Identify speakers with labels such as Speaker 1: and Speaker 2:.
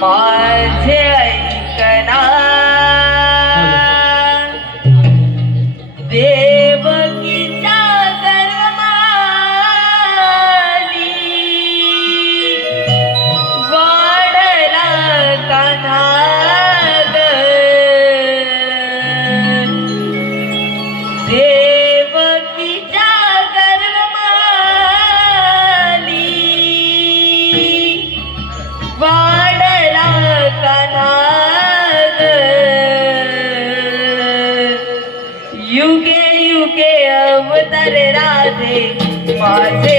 Speaker 1: my dear. યુગે યુગે અવતર Radhe. માથે